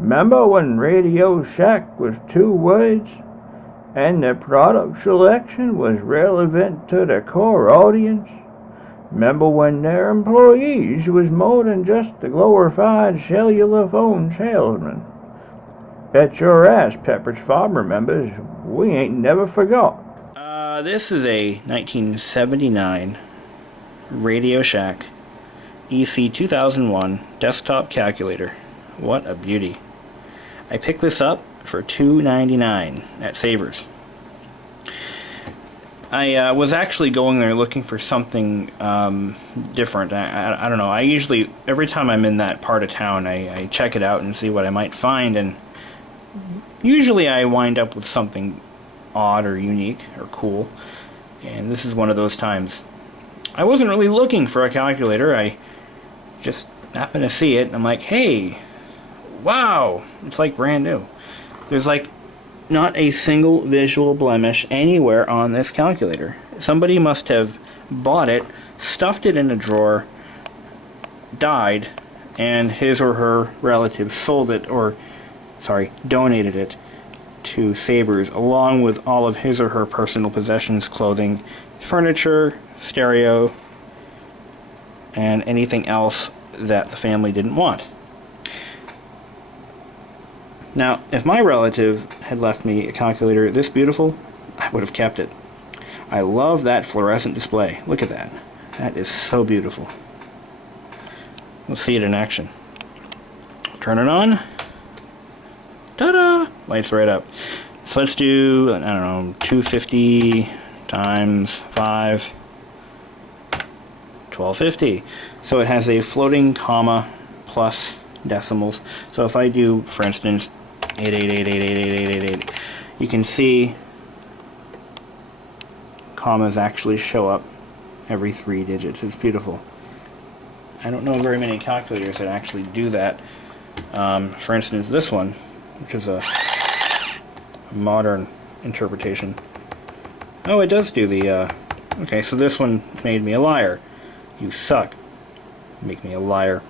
Remember when RadioShack was 2 words and the product selection was relevant to the core audience? Remember when their employees was more than just a glorified cellular phone salesman? Bet your ass Pepperidge Farm remembers. We ain't never forgot. This is a 1979 RadioShack EC 2001 desktop calculator. What a beauty. I picked this up for $2.99 at Savers. I was actually going there looking for something different. I don't know. I usually, every time I'm in that part of town, I check it out and see what I might find, and usually I wind up with something odd or unique or cool, and this is one of those times. I wasn't really looking for a calculator. I just happened to see it, and I'm like, hey, wow, it's like brand new. There's like not a single visual blemish anywhere on this calculator. Somebody must have bought it, stuffed it in a drawer, died, and his or her relatives sold it, or donated it to Sabres, along with all of his or her personal possessions, clothing, furniture, stereo, and anything else that the family didn't want. Now, if my relative had left me a calculator this beautiful, I would have kept it. I love that fluorescent display. Look at that. That is so beautiful. Let's see it in action. Turn it on. Ta-da! Lights right up. So let's do, I don't know, 250 times 5, 1250. So it has a floating comma plus decimals. So if I do, for instance, 888888888, you can see commas actually show up every 3 digits. It's beautiful. I don't know very many calculators that actually do that. For instance, this one, which is a modern interpretation. Oh, it does do the, okay, so this one made me a liar. You suck. Make me a liar.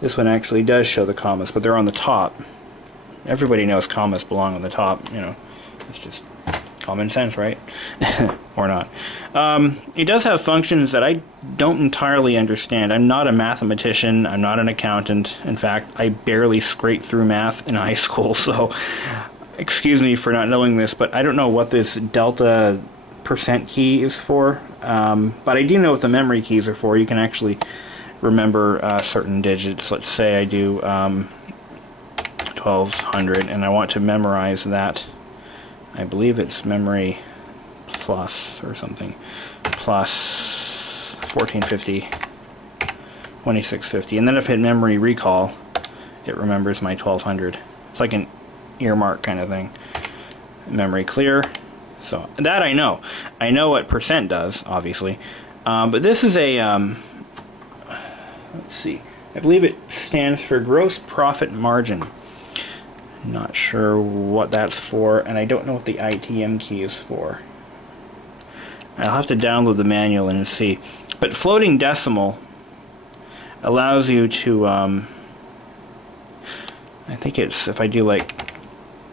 This one actually does show the commas, but they're on the top. Everybody knows commas belong on the top, you know. It's just common sense, right? Or not. It does have functions that I don't entirely understand. I'm not a mathematician. I'm not an accountant. In fact, I barely scraped through math in high school, so excuse me for not knowing this, but I don't know what this delta % key is for. But I do know what the memory keys are for. You can actually remember certain digits. Let's say I do 1200 and I want to memorize that. I believe it's memory plus or something, plus 1450, 2650, and then if I hit memory recall, it remembers my 1200. It's like an earmark kind of thing. Memory clear. So that I know. I know what % does, obviously. But this is a, let's see, I believe it stands for gross profit margin. Not sure what that's for, and I don't know what the ITM key is for. I'll have to download the manual and see. But floating decimal allows you to, I think it's, if I do like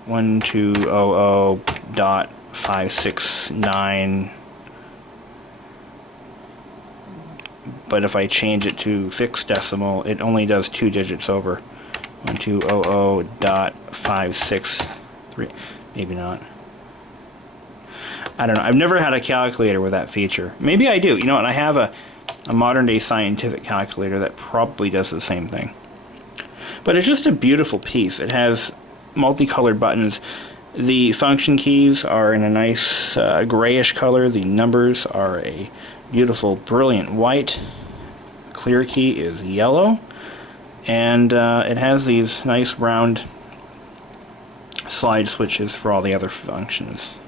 1200.569, but if I change it to fixed decimal, it only does 2 digits over. 1200.563, maybe not. I don't know. I've never had a calculator with that feature. Maybe I do. You know what? I have a modern day scientific calculator that probably does the same thing. But it's just a beautiful piece. It has multicolored buttons. The function keys are in a nice grayish color. The numbers are a beautiful, brilliant white. The clear key is yellow. And it has these nice round slide switches for all the other functions.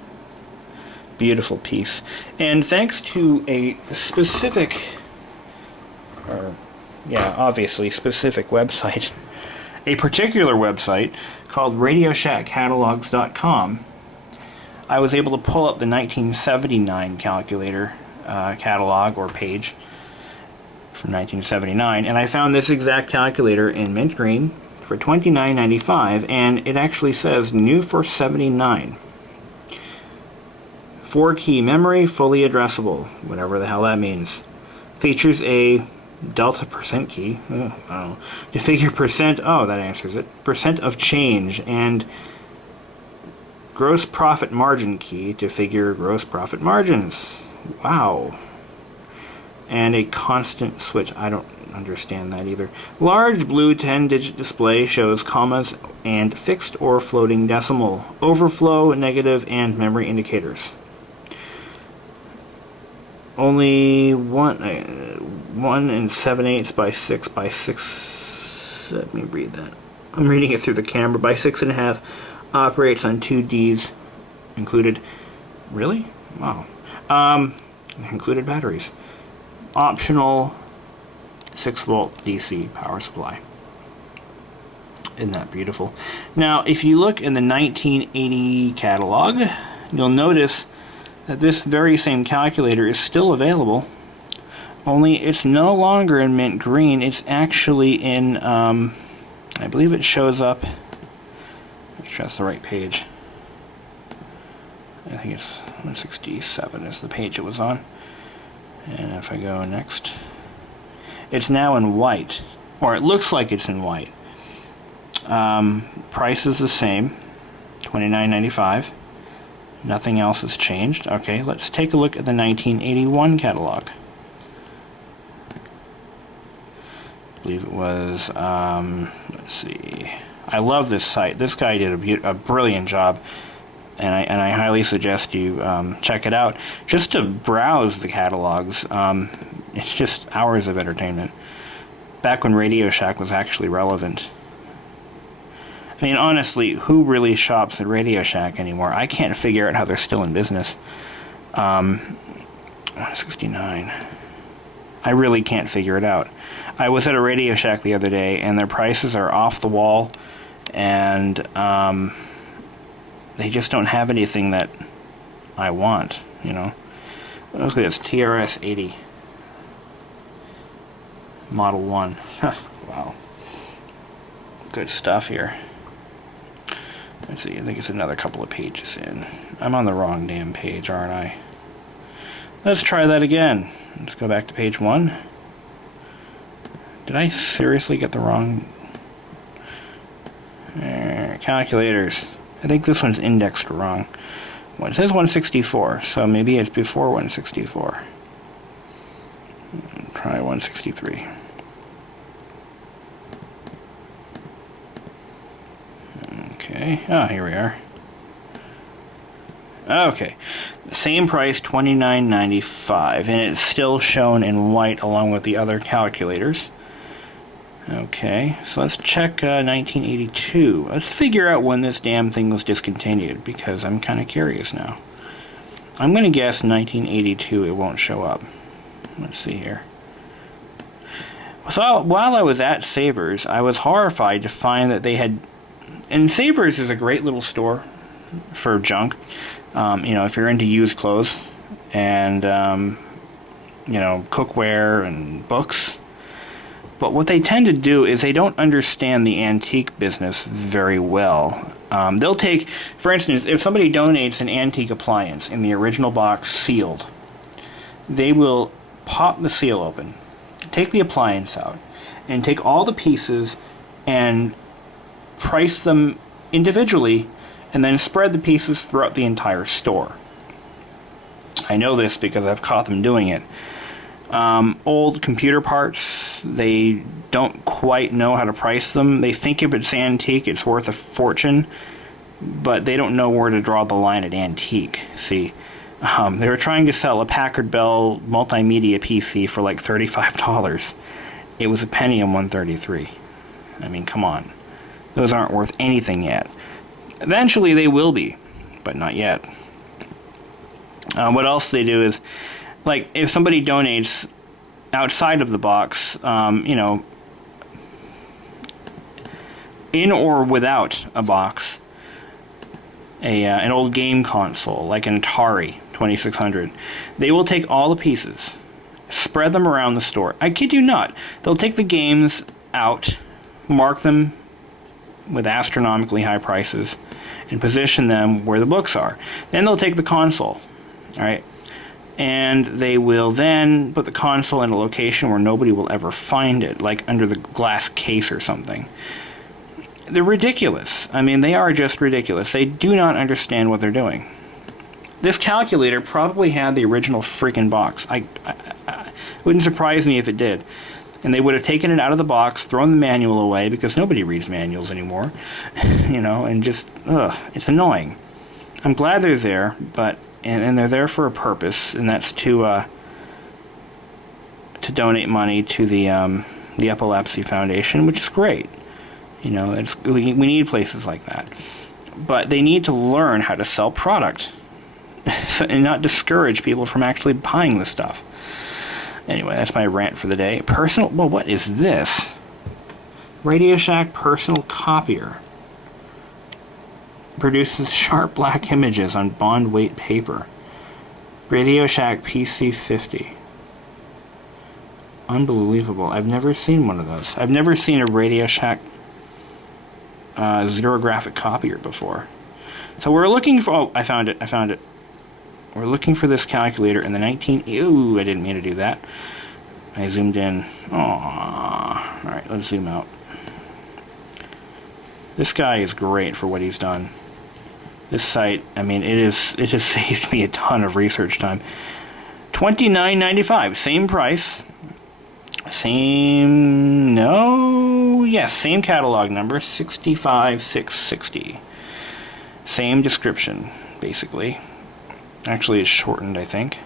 Beautiful piece. And thanks to a specific, obviously specific website, a particular website called RadioShackCatalogs.com, I was able to pull up the 1979 calculator catalog or page from 1979, and I found this exact calculator in mint green for $29.95, and it actually says new for $79. 4-key memory, fully addressable, whatever the hell that means. Features a delta percent key, I don't know, to figure percent, oh, that answers it, percent of change, and gross profit margin key to figure gross profit margins. Wow. And a constant switch. I don't understand that either. Large blue 10-digit display shows commas and fixed or floating decimal, overflow, negative, and memory indicators. Only 1 7/8 by 6 by 6. Let me read that. I'm reading it through the camera. By 6.5. Operates on 2 Ds included. Really? Wow. Included batteries. Optional 6-volt DC power supply. Isn't that beautiful? Now, if you look in the 1980 catalog, you'll notice that this very same calculator is still available, only it's no longer in mint green. It's actually in, I believe it shows up, make sure that's the right page. I think it's 167 is the page it was on. And if I go next, it's now in white, or it looks like it's in white. Price is the same, $29.95. Nothing else has changed. Okay, let's take a look at the 1981 catalog. I believe it was, let's see. I love this site. This guy did a brilliant job, and I highly suggest you check it out. Just to browse the catalogs, it's just hours of entertainment. Back when RadioShack was actually relevant. I mean, honestly, who really shops at RadioShack anymore? I can't figure out how they're still in business. 169. I really can't figure it out. I was at a RadioShack the other day, and their prices are off the wall, and they just don't have anything that I want, you know. Look at this, TRS 80. Model 1. Wow. Good stuff here. Let's see, I think it's another couple of pages in. I'm on the wrong damn page, aren't I? Let's try that again. Let's go back to page 1. Did I seriously get the wrong... calculators. I think this one's indexed wrong. Well, it says 164, so maybe it's before 164. Try 163. Okay, oh, here we are. Okay, same price, $29.95, and it's still shown in white along with the other calculators. Okay, so let's check 1982. Let's figure out when this damn thing was discontinued, because I'm kind of curious now. I'm going to guess 1982 it won't show up. Let's see here. So while I was at Savers, I was horrified to find that they had... And Savers is a great little store for junk. You know, if you're into used clothes and, you know, cookware and books. But what they tend to do is they don't understand the antique business very well. They'll take, for instance, if somebody donates an antique appliance in the original box sealed, they will pop the seal open, take the appliance out, and take all the pieces and price them individually, and then spread the pieces throughout the entire store. I know this because I've caught them doing it. Old computer parts, they don't quite know how to price them. They think if it's antique, it's worth a fortune, but they don't know where to draw the line at antique. See, they were trying to sell a Packard Bell multimedia PC for like $35. It was a Pentium 133. I mean, come on. Those aren't worth anything yet. Eventually they will be, but not yet. What else they do is, like, if somebody donates outside of the box, you know, in or without a box, an old game console, like an Atari 2600, they will take all the pieces, spread them around the store. I kid you not. They'll take the games out, mark them with astronomically high prices and position them where the books are. Then they'll take the console, all right, and they will then put the console in a location where nobody will ever find it, like under the glass case or something. They're ridiculous. I mean, they are just ridiculous. They do not understand what they're doing. This calculator probably had the original freaking box. It wouldn't surprise me if it did. And they would have taken it out of the box, thrown the manual away, because nobody reads manuals anymore. You know, and just, it's annoying. I'm glad they're there, but, and they're there for a purpose, and that's to donate money to the Epilepsy Foundation, which is great. You know, we need places like that. But they need to learn how to sell product and not discourage people from actually buying the stuff. Anyway, that's my rant for the day. Well, what is this? RadioShack Personal Copier. Produces sharp black images on bond weight paper. RadioShack PC50. Unbelievable. I've never seen one of those. I've never seen a RadioShack xerographic copier before. So we're looking for... Oh, I found it. We're looking for this calculator in the Ooh, I didn't mean to do that. I zoomed in. Aww. Alright, let's zoom out. This guy is great for what he's done. This site, I mean, it just saves me a ton of research time. $29.95, same price. Same catalog number, 65660. Same description, basically. Actually, it's shortened, I think.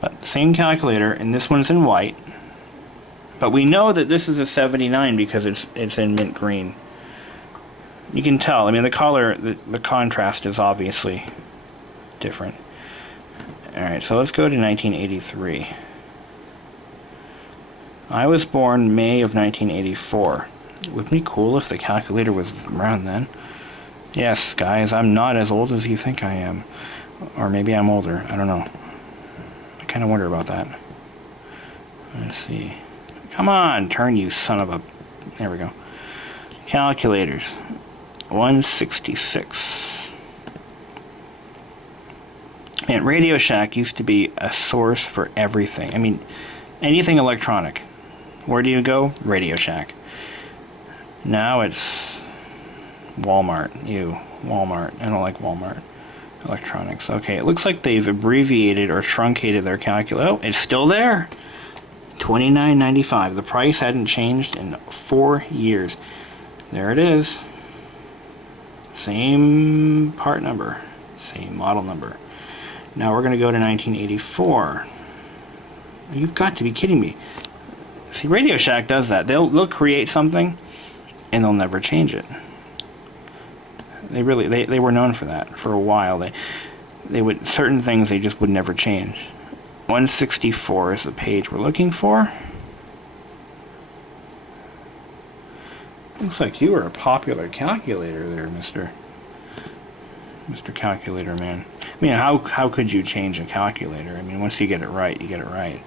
But same calculator, and this one's in white. But we know that this is a 79 because it's in mint green. You can tell. I mean, the color, the contrast is obviously different. Alright, so let's go to 1983. I was born May of 1984. Wouldn't it be cool if the calculator was around then? Yes, guys, I'm not as old as you think I am. Or maybe I'm older. I don't know. I kind of wonder about that. Let's see. Come on, turn, you son of a... There we go. Calculators. 166. Man, RadioShack used to be a source for everything. I mean, anything electronic. Where do you go? RadioShack. Now it's... Walmart. Walmart. I don't like Walmart. Electronics. Okay, it looks like they've abbreviated or truncated their calculator. Oh, it's still there! $29.95. The price hadn't changed in 4 years. There it is. Same part number. Same model number. Now we're going to go to 1984. You've got to be kidding me. See, RadioShack does that. They'll create something and they'll never change it. They were known for that for a while. They would, certain things they just would never change. 164 is the page we're looking for. Looks like you were a popular calculator there, Mr. Calculator Man. I mean, how could you change a calculator? I mean, once you get it right, you get it right.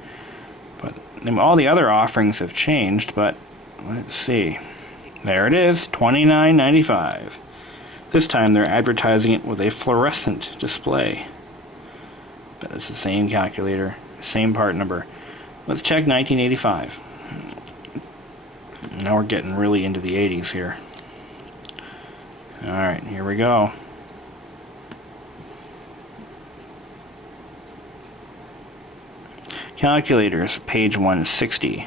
But all the other offerings have changed, but let's see. There it is, $29.95. This time they're advertising it with a fluorescent display. But it's the same calculator, same part number. Let's check 1985. Now we're getting really into the 80s here. Alright, here we go. Calculators, page 160.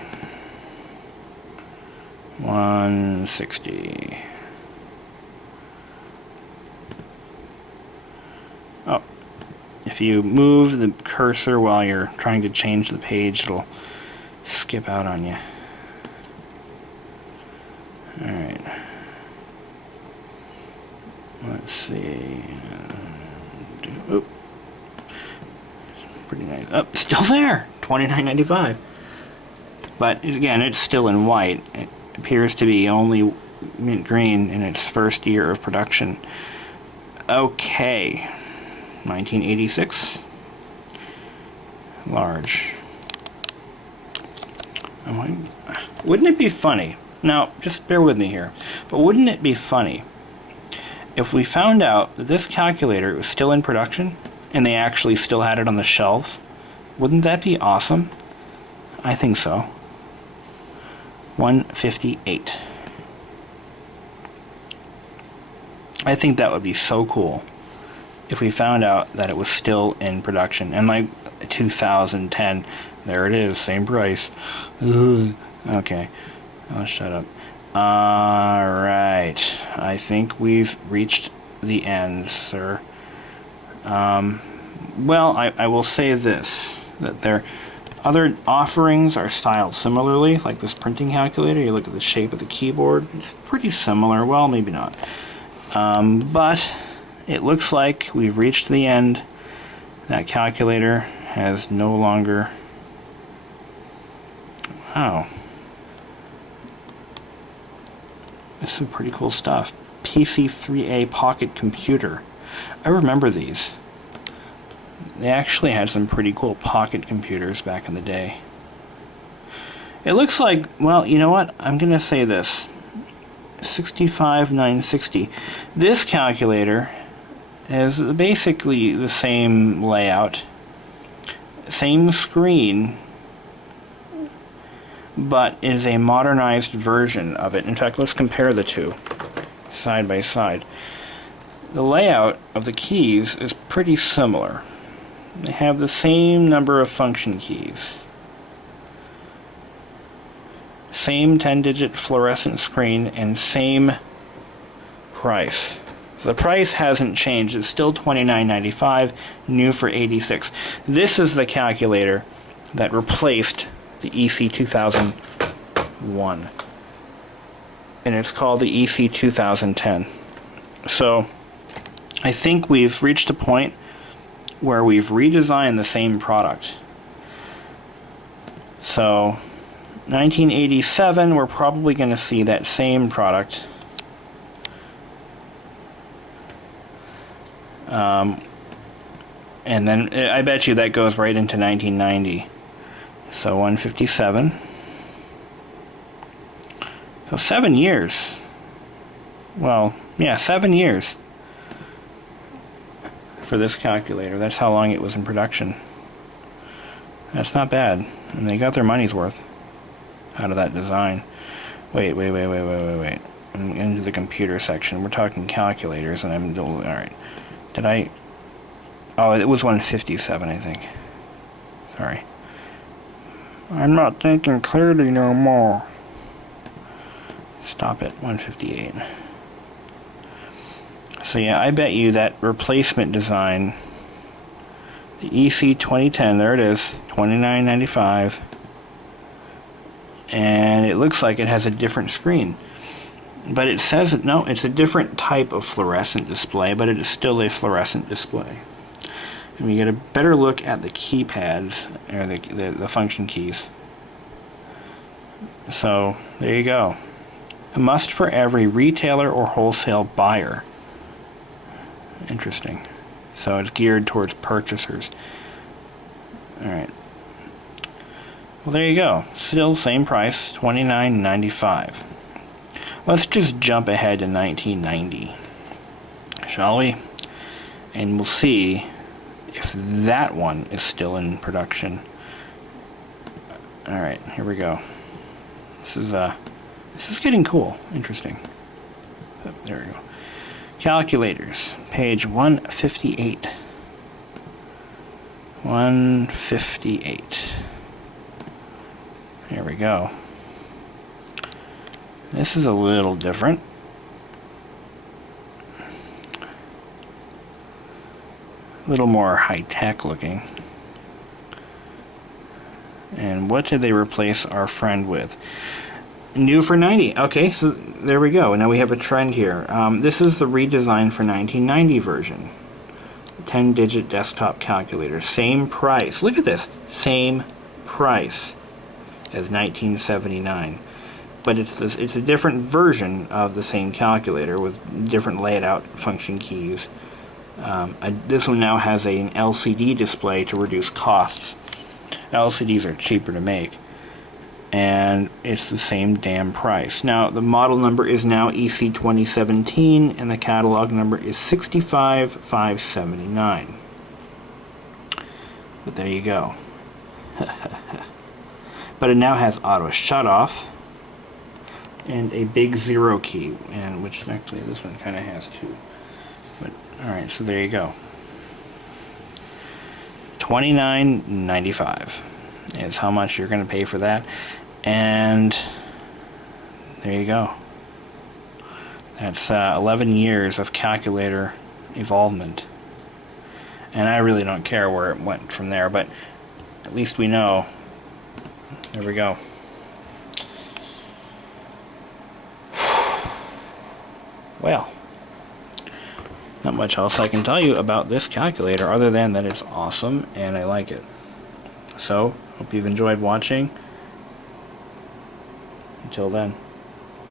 160. Oh, if you move the cursor while you're trying to change the page, it'll skip out on you. Alright. Let's see. Oop. Pretty nice. Oh, still there! $29.95. But again, it's still in white. It appears to be only mint green in its first year of production. Okay. 1986. Large. Wouldn't it be funny Now, just bear with me here, but wouldn't it be funny if we found out that this calculator was still in production and they actually still had it on the shelves? Wouldn't that be awesome? I think so. 158. I think that would be so cool if we found out that it was still in production. And like 2010, there it is, same price. Ugh. Okay, I'll shut up. Alright, I think we've reached the end, sir. Well, I will say this, that their other offerings are styled similarly, like this printing calculator. You look at the shape of the keyboard, it's pretty similar. Well, maybe not. But it looks like we've reached the end. That calculator has no longer... Wow. This is pretty cool stuff. PC3A Pocket Computer. I remember these. They actually had some pretty cool pocket computers back in the day. It looks like, well, you know what? I'm going to say this. 65960. This calculator has basically the same layout, same screen, but is a modernized version of it. In fact, let's compare the two side by side. The layout of the keys is pretty similar. They have the same number of function keys. Same 10-digit fluorescent screen and same price. The price hasn't changed. It's still $29.95, new for $86. This is the calculator that replaced the EC2001. And it's called the EC2010. So I think we've reached a point where we've redesigned the same product. So 1987, we're probably going to see that same product. And then I bet you that goes right into 1990. So 157. So 7 years. Well, yeah, 7 years for this calculator. That's how long it was in production. That's not bad. And they got their money's worth out of that design. Wait. I'm into the computer section. We're talking calculators, and I'm... Alright. Did I... Oh, it was 157, I think. Sorry. I'm not thinking clearly no more. Stop it. 158. So yeah, I bet you that replacement design, the EC2010, there it is, $29.95, and it looks like it has a different screen. But it says that no, it's a different type of fluorescent display, but it is still a fluorescent display. And we get a better look at the keypads, or the function keys. So there you go. A must for every retailer or wholesale buyer. Interesting. So it's geared towards purchasers. Alright. Well, there you go. Still same price, $29.95. Let's just jump ahead to 1990, shall we? And we'll see if that one is still in production. Alright, here we go. This is getting cool. Interesting. Oh, there we go. Calculators, page 158. 158. Here we go. This is a little different. A little more high-tech looking. And what did they replace our friend with? New for 90. Okay, so there we go. Now we have a trend here. This is the redesign for 1990 version. 10-digit desktop calculator. Same price. Look at this. Same price as 1979. But it's a different version of the same calculator with different layout function keys. This one now has an LCD display to reduce costs. LCDs are cheaper to make. and it's the same damn price. Now, the model number is now EC2017, and the catalog number is 65579. But there you go. But it now has auto shut off and a big zero key, and which actually this one kind of has too. But alright, so there you go. $29.95 is how much you're going to pay for that, and there you go. That's 11 years of calculator evolvement, and I really don't care where it went from there, but at least we know. There we go. Well, not much else I can tell you about this calculator other than that it's awesome and I like it. So, hope you've enjoyed watching. Until then.